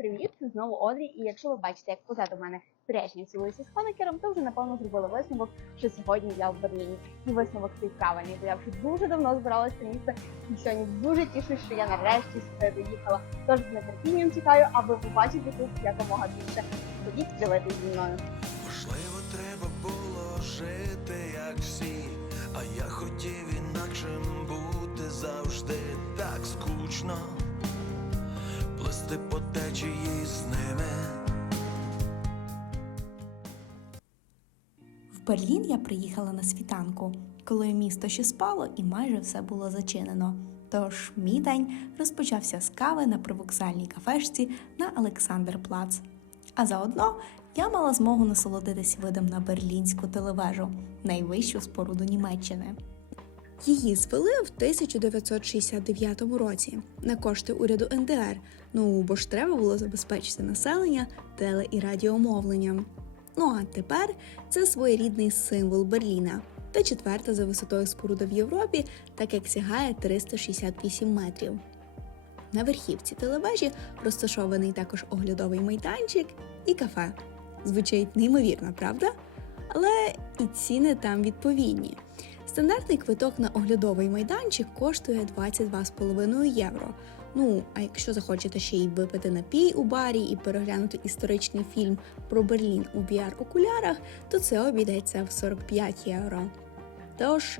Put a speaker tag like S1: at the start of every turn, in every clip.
S1: привіт! Знову Одрі. І якщо ви бачите, як позаду мене пряжні цілуються з коникером, то вже напевно зробили висновок, що сьогодні я в Берліні. І висновок цей правильний, бо я вже дуже давно збиралася це місце. І сьогодні дуже тішусь, що я нарешті сюди доїхала. Тож з нетерпінням чекаю, аби побачити тут якомога більше. Ходіть ділитись зі мною.
S2: Можливо, треба було жити, як всі, а я хотів інакшим бути завжди так скучно, плисти по течії з ними.
S3: В Берлін я приїхала на світанку, коли місто ще спало і майже все було зачинено. Тож мій день розпочався з кави на привокзальній кафешці на Олександрплац. А заодно я мала змогу насолодитись видом на берлінську телевежу, найвищу споруду Німеччини. Її звели в 1969 році на кошти уряду НДР. Ну бо ж треба було забезпечити населення теле і радіомовленням. Ну а тепер це своєрідний символ Берліна та четверта за висотою споруда в Європі, так як сягає 368 метрів. На верхівці телевежі розташований також оглядовий майданчик і кафе. Звучить неймовірно, правда? Але і ціни там відповідні. Стандартний квиток на оглядовий майданчик коштує 22,5 євро. Ну, а якщо захочете ще й випити напій у барі і переглянути історичний фільм про Берлін у VR-окулярах, то це обійдеться в 45 євро. Тож,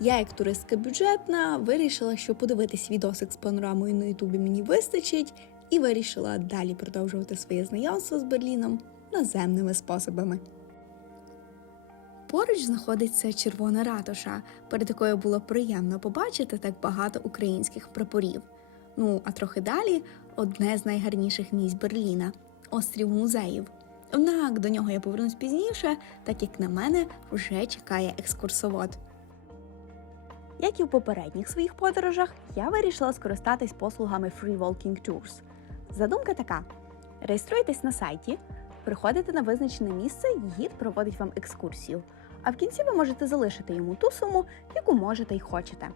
S3: я, як туристка бюджетна, вирішила, що подивитись відосик з панорамою на Ютубі мені вистачить, і вирішила далі продовжувати своє знайомство з Берліном наземними способами. Поруч знаходиться червона ратуша, перед якою було приємно побачити так багато українських прапорів. Ну а трохи далі одне з найгарніших місць Берліна острів музеїв. Однак до нього я повернусь пізніше, так як на мене вже чекає екскурсовод. Як і в попередніх своїх подорожах, я вирішила скористатись послугами Free Walking Tours. Задумка така: реєструєтесь на сайті, приходите на визначене місце, і гід проводить вам екскурсію. А в кінці ви можете залишити йому ту суму, яку можете й хочете.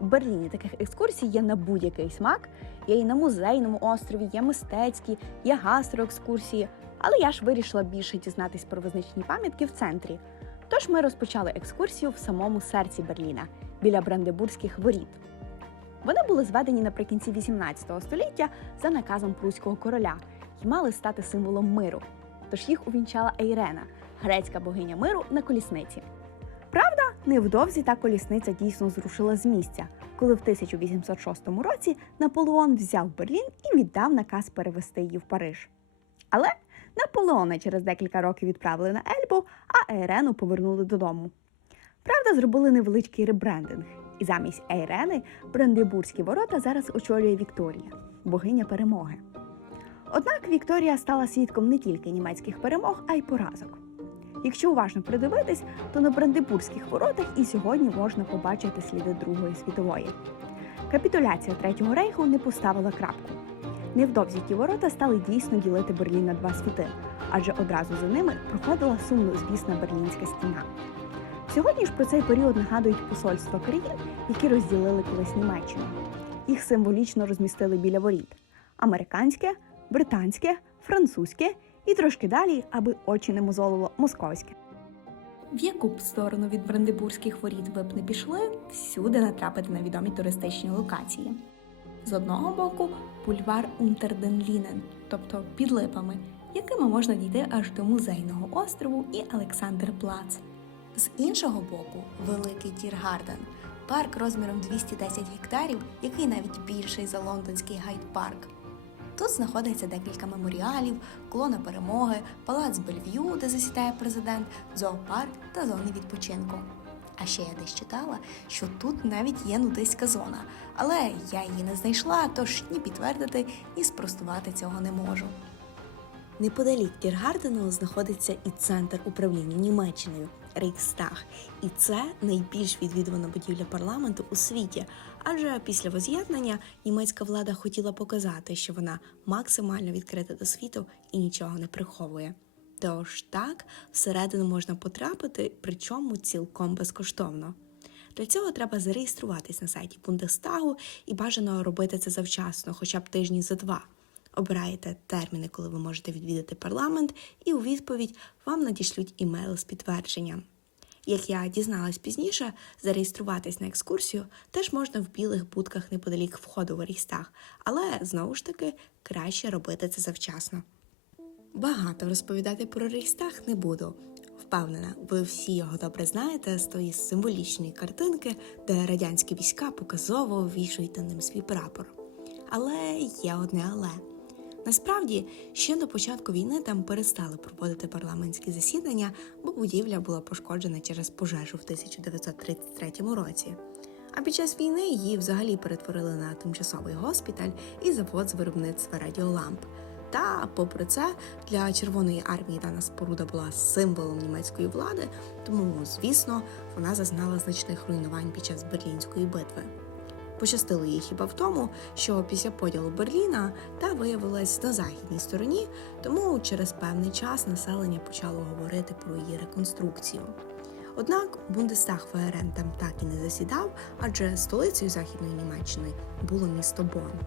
S3: В Берліні таких екскурсій є на будь-який смак. Є і на музейному острові, є мистецькі, є гастроекскурсії. Але я ж вирішила більше дізнатись про визначні пам'ятки в центрі. Тож ми розпочали екскурсію в самому серці Берліна біля Брандебурзьких воріт. Вони були зведені наприкінці 18 століття за наказом пруського короля і мали стати символом миру. Тож їх увінчала Ейрена, грецька богиня миру на колісниці. Правда, невдовзі та колісниця дійсно зрушила з місця, коли в 1806 році Наполеон взяв Берлін і віддав наказ перевести її в Париж. Але Наполеона через декілька років відправили на Ельбу, а Ейрену повернули додому. Правда, зробили невеличкий ребрендинг, і замість Ейрени Брандебурзькі ворота зараз очолює Вікторія, богиня перемоги. Однак Вікторія стала свідком не тільки німецьких перемог, а й поразок. Якщо уважно придивитись, то на Брандебурзьких воротах і сьогодні можна побачити сліди Другої світової. Капітуляція Третього рейху не поставила крапку. Невдовзі ті ворота стали дійсно ділити Берлін на два світи, адже одразу за ними проходила сумнозвісна берлінська стіна. Сьогодні ж про цей період нагадують посольства країн, які розділили колись Німеччину. Їх символічно розмістили біля воріт: американське, британське, французьке і трошки далі, аби очі не мозолило московське. В яку б сторону від Брандебурзьких воріт ви б не пішли, всюди натрапите на відомі туристичні локації. З одного боку бульвар Унтерден-Лінен, тобто під липами, якими можна дійти аж до музейного острову і Олександрплац. З іншого боку, великий Тіргарден, парк розміром 210 гектарів, який навіть більший за лондонський гайд-парк. Тут знаходиться декілька меморіалів, колона перемоги, палац Бельв'ю, де засідає президент, зоопарк та зони відпочинку. А ще я десь читала, що тут навіть є нудиська зона, але я її не знайшла, тож ні підтвердити, ні спростувати цього не можу. Неподалік Тіргардену знаходиться і центр управління Німеччиною Рейхстаг, і це найбільш відвідувана будівля парламенту у світі. Адже після воз'єднання німецька влада хотіла показати, що вона максимально відкрита до світу і нічого не приховує. Тож так, всередину можна потрапити, причому цілком безкоштовно. Для цього треба зареєструватись на сайті Бундестагу і бажано робити це завчасно, хоча б тижні за два. Обираєте терміни, коли ви можете відвідати парламент, і у відповідь вам надішлють імейл з підтвердженням. Як я дізналась пізніше, зареєструватись на екскурсію теж можна в білих будках неподалік входу в Рейхстаг, але знову ж таки краще робити це завчасно. Багато розповідати про Рейхстаг не буду. Впевнена, ви всі його добре знаєте з тої символічної картинки, де радянські війська показово вішають на ним свій прапор. Але є одне але. Насправді, ще до початку війни там перестали проводити парламентські засідання, бо будівля була пошкоджена через пожежу в 1933 році. А під час війни її взагалі перетворили на тимчасовий госпіталь і завод з виробництва радіоламп. Та, попри це, для Червоної армії дана споруда була символом німецької влади, тому, звісно, вона зазнала значних руйнувань під час Берлінської битви. Пощастило їй хіба в тому, що після поділу Берліна та виявилась на західній стороні, тому через певний час населення почало говорити про її реконструкцію. Однак Бундестаг ФРН там так і не засідав, адже столицею Західної Німеччини було місто Бонн.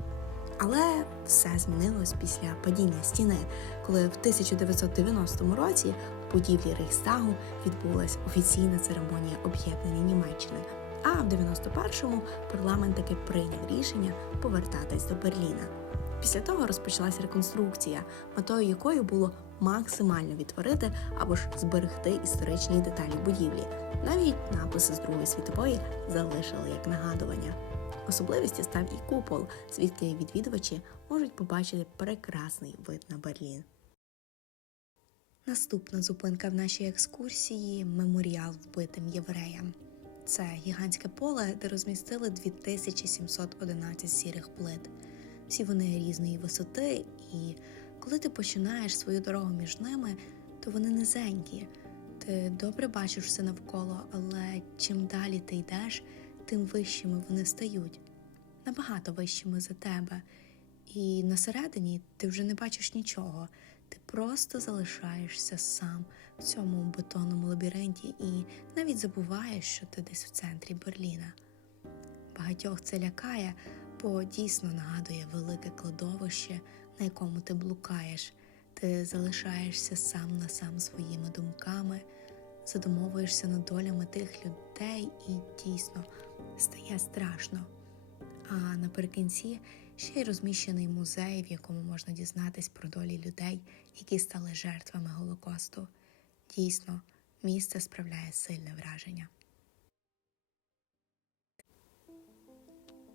S3: Але все змінилось після падіння стіни, коли в 1990 році в будівлі Рейхстагу відбулася офіційна церемонія об'єднання Німеччини. А в 91-му парламент таки прийняв рішення повертатись до Берліна. Після того розпочалася реконструкція, метою якої було максимально відтворити або ж зберегти історичні деталі будівлі. Навіть написи з Другої світової залишили як нагадування. Особливістю став і купол, звідки відвідувачі можуть побачити прекрасний вид на Берлін. Наступна зупинка в нашій екскурсії меморіал вбитим євреям. Це гігантське поле, де розмістили 2711 сірих плит. Всі вони різної висоти, і коли ти починаєш свою дорогу між ними, то вони низенькі. Ти добре бачиш все навколо, але чим далі ти йдеш, тим вищими вони стають, набагато вищими за тебе. І на середині ти вже не бачиш нічого. Ти просто залишаєшся сам в цьому бетонному лабіринті і навіть забуваєш, що ти десь в центрі Берліна. Багатьох це лякає, бо дійсно нагадує велике кладовище, на якому ти блукаєш. Ти залишаєшся сам на сам своїми думками, задумовуєшся над долями тих людей, і дійсно стає страшно. А наприкінці ще й розміщений музей, в якому можна дізнатись про долі людей, які стали жертвами Голокосту. Дійсно, місце справляє сильне враження.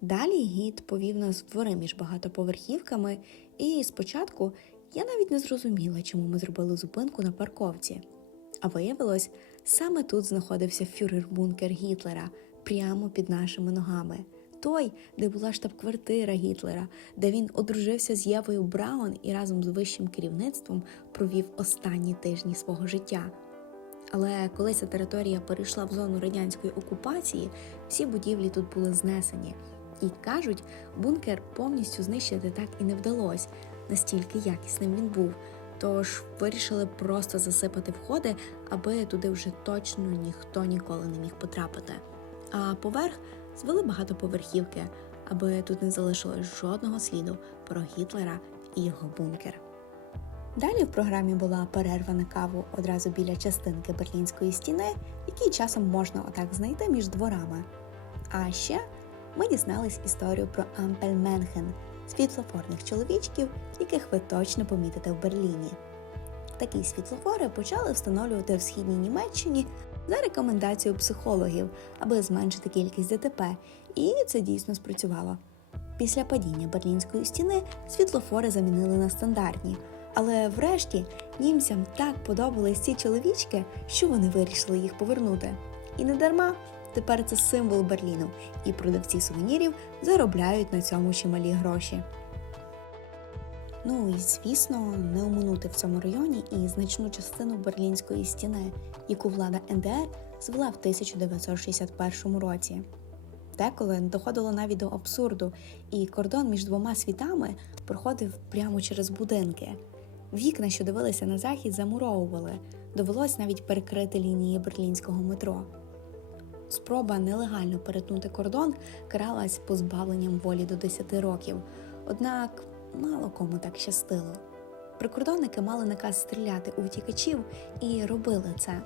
S3: Далі гід повів нас в двори між багатоповерхівками, і спочатку я навіть не зрозуміла, чому ми зробили зупинку на парковці. А виявилось, саме тут знаходився фюрер-бункер Гітлера, прямо під нашими ногами. Той, де була штаб-квартира Гітлера, де він одружився з Євою Браун і разом з вищим керівництвом провів останні тижні свого життя. Але коли ця територія перейшла в зону радянської окупації, всі будівлі тут були знесені. І кажуть, бункер повністю знищити так і не вдалося, настільки якісним він був. Тож вирішили просто засипати входи, аби туди вже точно ніхто ніколи не міг потрапити. А поверх звели багатоповерхівки, аби тут не залишилось жодного сліду про Гітлера і його бункер. Далі в програмі була перерва на каву одразу біля частинки Берлінської стіни, який часом можна отак знайти між дворами. А ще ми дізнались історію про Ампель Менхен світлофорних чоловічків, яких ви точно помітите в Берліні. Такі світлофори почали встановлювати в східній Німеччині за рекомендацією психологів, аби зменшити кількість ДТП, і це дійсно спрацювало. Після падіння Берлінської стіни світлофори замінили на стандартні, але врешті німцям так подобались ці чоловічки, що вони вирішили їх повернути. І не дарма. Тепер це символ Берліну, і продавці сувенірів заробляють на цьому чималі гроші. Ну і звісно, не оминути в цьому районі і значну частину берлінської стіни, яку влада НДР звела в 1961 році. Деколи доходило навіть до абсурду, і кордон між двома світами проходив прямо через будинки. Вікна, що дивилися на захід, замуровували. Довелось навіть перекрити лінії берлінського метро. Спроба нелегально перетнути кордон каралась позбавленням волі до 10 років. Однак мало кому так щастило. Прикордонники мали наказ стріляти у втікачів і робили це.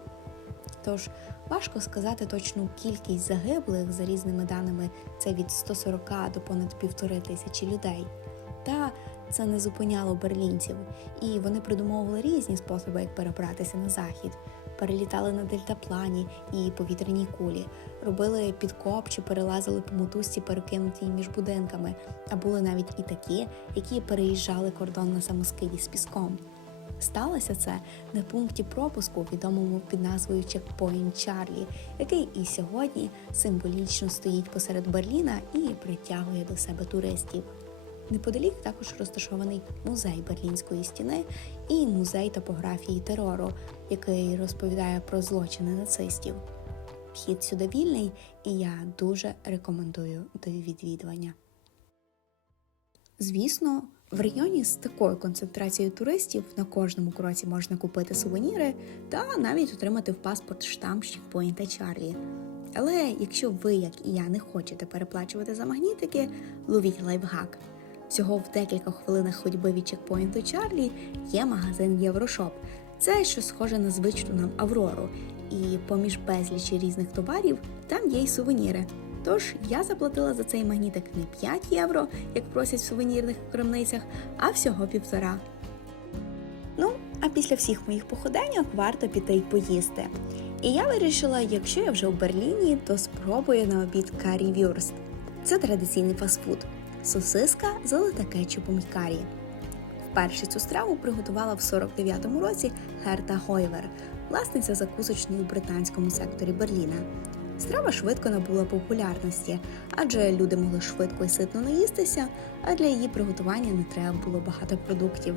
S3: Тож важко сказати точну кількість загиблих за різними даними це від 140 до понад півтори тисячі людей. Та це не зупиняло берлінців, і вони придумовували різні способи, як перебратися на захід. Перелітали на дельтаплані і повітряній кулі, робили підкоп чи перелазили по мотузці, перекинутій між будинками, а були навіть і такі, які переїжджали кордон на самоскиді з піском. Сталося це на пункті пропуску, відомому під назвою Чекпоінт Чарлі, який і сьогодні символічно стоїть посеред Берліна і притягує до себе туристів. Неподалік також розташований музей Берлінської стіни і музей топографії терору, який розповідає про злочини нацистів. Вхід сюди вільний, і я дуже рекомендую до відвідування. Звісно, в районі з такою концентрацією туристів на кожному кроці можна купити сувеніри та навіть отримати в паспорт штамп чекпоінта Чарлі. Але якщо ви, як і я, не хочете переплачувати за магнітики, ловіть лайфхак. Всього в декілька хвилинах ходьби від чекпоінту Чарлі є магазин Єврошоп. Це щось схоже на звичну нам Аврору, і поміж безлічі різних товарів там є й сувеніри. Тож я заплатила за цей магнітик не 5 євро, як просять в сувенірних крамницях, а всього півтора. Ну, а після всіх моїх походеньок варто піти й поїсти. І я вирішила, якщо я вже в Берліні, то спробую на обід карі вюрст. Це традиційний фастфуд. Сосиска, залита кетчупом й карі. Вперше цю страву приготувала в 49-му році Герта Гойвер, власниця закусочної у британському секторі Берліна. Страва швидко набула популярності, адже люди могли швидко і ситно наїстися, а для її приготування не треба було багато продуктів.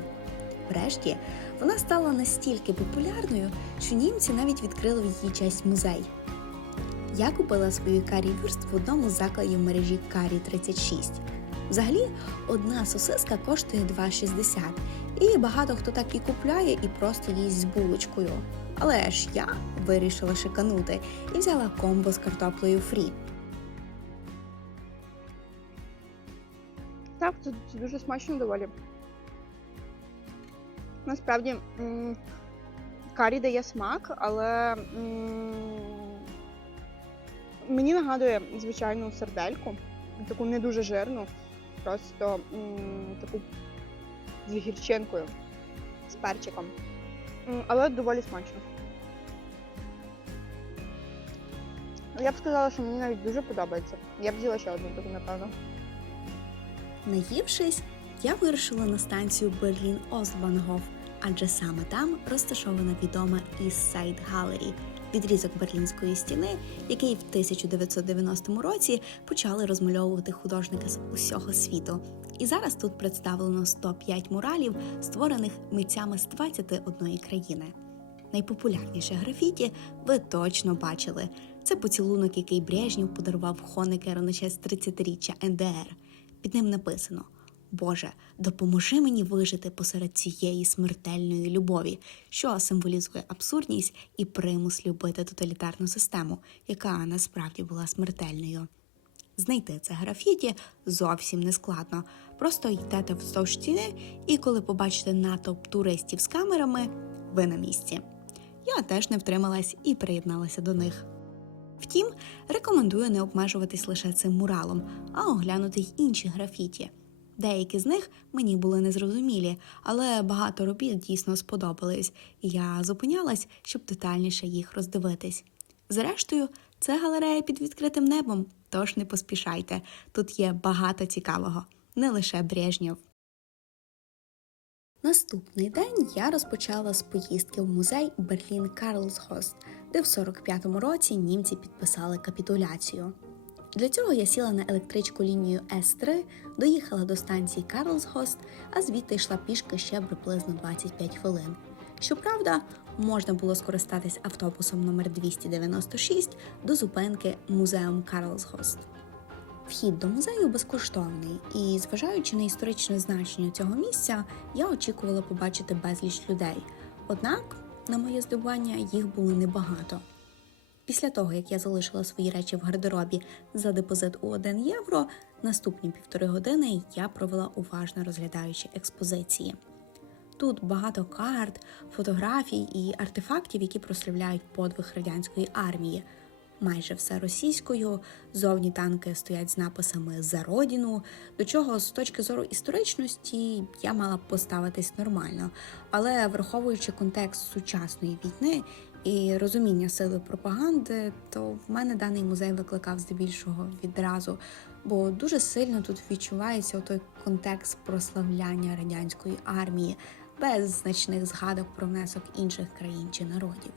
S3: Врешті вона стала настільки популярною, що німці навіть відкрили в її честь музей. Я купила свою карі вюрст в одному з закладів мережі Карі 36. Взагалі, одна сосиска коштує 2,60, і багато хто так і купляє і просто їсть з булочкою. Але ж я вирішила шиканути і взяла комбо з картоплею фрі.
S1: Так, це, дуже смачно доволі. Насправді карі дає смак, але мені нагадує звичайну сердельку, таку не дуже жирну, просто м, таку з гірчинкою, з перчиком. М, Але доволі смачно. Я б сказала, що мені навіть дуже подобається. Я б взяла ще одну таку, напевно.
S3: Наївшись, я вирушила на станцію Берлін Остбангоф, адже саме там розташована відома East Side Gallery, відрізок берлінської стіни, який в 1990 році почали розмальовувати художники з усього світу. І зараз тут представлено 105 муралів, створених митцями з 21 країни. Найпопулярніше графіті ви точно бачили. Це поцілунок, який Брежнєв подарував Хонекеру на честь 30-річчя НДР. Під ним написано: Боже, допоможи мені вижити посеред цієї смертельної любові, що символізує абсурдність і примус любити тоталітарну систему, яка насправді була смертельною. Знайти це графіті зовсім не складно. Просто йдете вздовж стіни, і коли побачите натовп туристів з камерами, ви на місці. Я теж не втрималась і приєдналася до них. Втім, рекомендую не обмежуватись лише цим муралом, а оглянути й інші графіті. Деякі з них мені були незрозумілі, але багато робіт дійсно сподобались, і я зупинялась, щоб детальніше їх роздивитись. Зрештою, це галерея під відкритим небом, тож не поспішайте. Тут є багато цікавого, не лише Брежнєв. Наступний день я розпочала з поїздки в музей Берлін Карлсхост, де в 45-му році німці підписали капітуляцію. Для цього я сіла на електричку лінію С3, доїхала до станції Карлсхост, а звідти йшла пішки ще приблизно 25 хвилин. Щоправда, можна було скористатись автобусом номер 296 до зупинки музеум Карлсхост. Вхід до музею безкоштовний, і, зважаючи на історичне значення цього місця, я очікувала побачити безліч людей. Однак, на моє здивування, їх було небагато. Після того, як я залишила свої речі в гардеробі за депозит у 1 євро, наступні півтори години я провела уважно розглядаючи експозиції. Тут багато карт, фотографій і артефактів, які прославляють подвиг радянської армії. Майже все російською, зовні танки стоять з написами за родину. До чого з точки зору історичності я мала б поставитись нормально, але враховуючи контекст сучасної війни і розуміння сили пропаганди, то в мене даний музей викликав здебільшого відразу, бо дуже сильно тут відчувається той контекст прославляння радянської армії без значних згадок про внесок інших країн чи народів.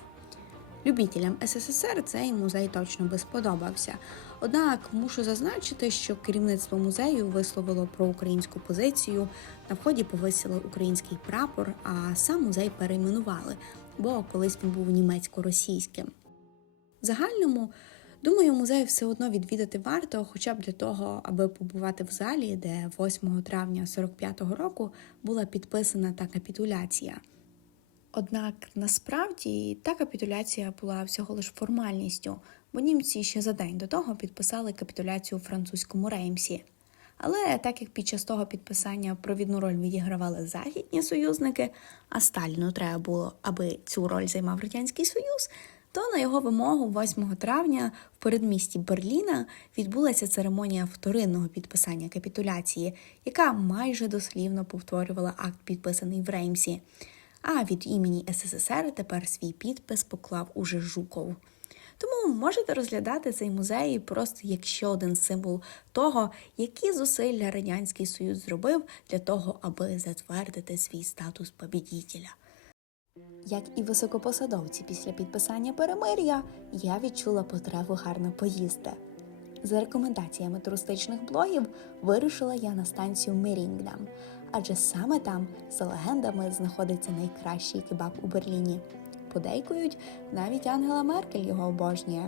S3: Любітелям СССР цей музей точно би сподобався. Однак мушу зазначити, що керівництво музею висловило проукраїнську позицію. На вході повисили український прапор, а сам музей перейменували, бо колись він був німецько-російським. В загальному, думаю, музей все одно відвідати варто, хоча б для того, аби побувати в залі, де 8 травня 45-го року була підписана та капітуляція. Однак насправді та капітуляція була всього лиш формальністю, бо німці ще за день до того підписали капітуляцію у французькому Реймсі. Але так як під час того підписання провідну роль відігравали західні союзники, а Сталіну треба було, аби цю роль займав Радянський Союз, то на його вимогу 8 травня в передмісті Берліна відбулася церемонія вторинного підписання капітуляції, яка майже дослівно повторювала акт, підписаний в Реймсі. А від імені СССР тепер свій підпис поклав уже Жуков. Тому можете розглядати цей музей просто як ще один символ того, які зусилля Радянський Союз зробив для того, аби затвердити свій статус побідітеля. Як і високопосадовці після підписання перемир'я, я відчула потребу гарно поїсти. За рекомендаціями туристичних блогів вирушила я на станцію Мірінгдам, адже саме там, за легендами, знаходиться найкращий кебаб у Берліні. Подейкують, навіть Ангела Меркель його обожнює.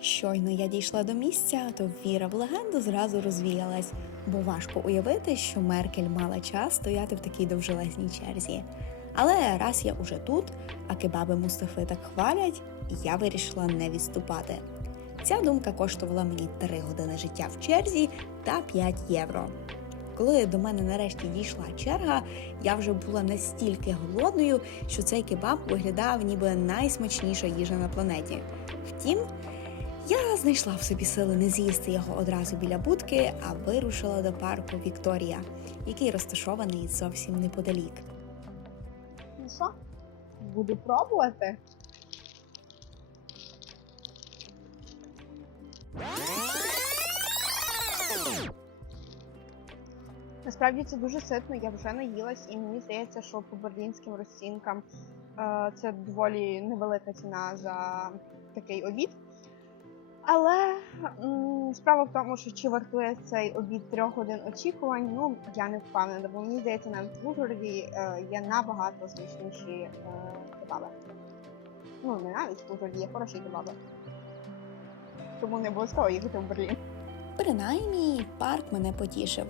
S3: Щойно я дійшла до місця, то віра в легенду зразу розвіялась, бо важко уявити, що Меркель мала час стояти в такій довжелезній черзі. Але раз я уже тут, а кебаби Мустафи так хвалять, я вирішила не відступати. Ця думка коштувала мені 3 години життя в черзі та 5 євро. Коли до мене нарешті дійшла черга, я вже була настільки голодною, що цей кебаб виглядав ніби найсмачніша їжа на планеті. Втім, я знайшла в собі сили не з'їсти його одразу біля будки, а вирушила до парку Вікторія, який розташований зовсім неподалік.
S1: Ну що, буду пробувати. Насправді це дуже ситно, я вже наїлась, і мені здається, що по берлінським розцінкам е, це доволі невелика ціна за такий обід. Але м, справа в тому, що чи вартує цей обід трьох годин очікувань, ну я не впевнена, бо мені здається, навіть в Ужгороді е, є набагато смачніші е, кебаби. Ну, не навіть в Ужгороді є хороші кебаби. Тому не обов'язково їхати в Берлін.
S3: Принаймні, парк мене потішив.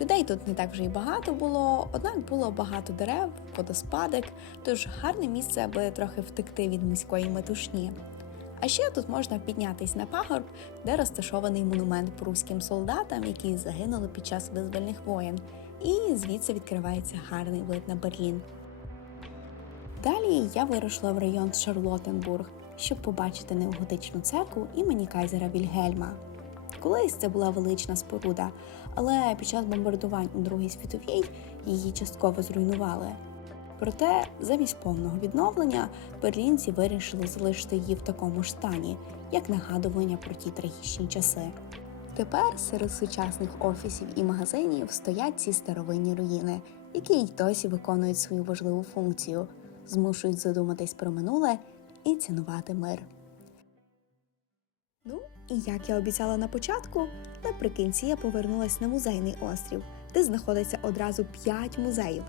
S3: Людей тут не так вже й багато було, однак було багато дерев, водоспадок, тож гарне місце, аби трохи втекти від міської метушні. А ще тут можна піднятись на пагорб, де розташований монумент прусським солдатам, які загинули під час визвольних воєн, і звідси відкривається гарний вид на Берлін. Далі я вирушила в район Шарлотенбург, щоб побачити неоготичну церкву імені Кайзера Вільгельма. Колись це була велична споруда, але під час бомбардувань у Другій світовій її частково зруйнували. Проте, замість повного відновлення, берлінці вирішили залишити її в такому ж стані, як нагадування про ті трагічні часи. Тепер серед сучасних офісів і магазинів стоять ці старовинні руїни, які й досі виконують свою важливу функцію, змушують задуматись про минуле і цінувати мир. Ну, і як я обіцяла на початку, наприкінці я повернулася на музейний острів, де знаходиться одразу п'ять музеїв.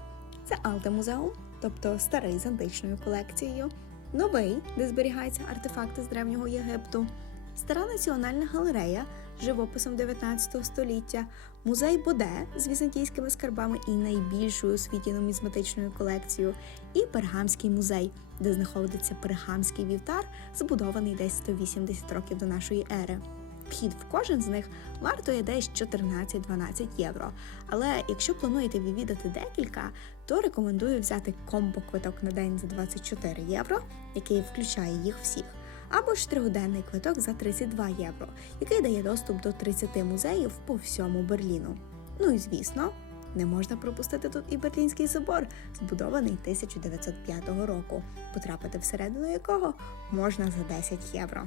S3: Це Алте-музеум, тобто старий з античною колекцією, новий, де зберігаються артефакти з древнього Єгипту, стара національна галерея, живописом 19 століття, музей Боде з візантійськими скарбами і найбільшою у світі нумізматичною колекцією, і Пергамський музей, де знаходиться Пергамський вівтар, збудований десь 180 років до нашої ери. Вхід в кожен з них вартує десь 14-12 євро. Але якщо плануєте відвідати декілька, то рекомендую взяти комбо-квиток на день за 24 євро, який включає їх всіх, або ж трьохденний квиток за 32 євро, який дає доступ до 30 музеїв по всьому Берліну. Ну і звісно, не можна пропустити тут і Берлінський собор, збудований 1905 року, потрапити всередину якого можна за 10 євро.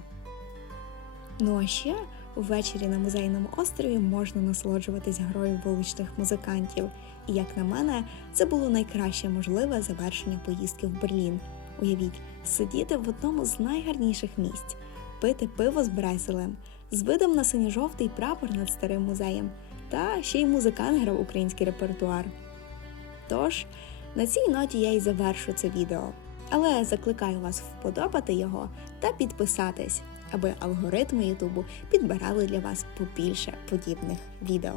S3: Ну а ще ввечері на музейному острові можна насолоджуватись грою вуличних музикантів. І як на мене, це було найкраще можливе завершення поїздки в Берлін. Уявіть, сидіти в одному з найгарніших місць, пити пиво з Бреселем, з видом на синьо-жовтий прапор над старим музеєм, та ще й музикант грав український репертуар. Тож, на цій ноті я і завершу це відео. Але закликаю вас вподобати його та підписатись, аби алгоритми Ютубу підбирали для вас побільше подібних відео.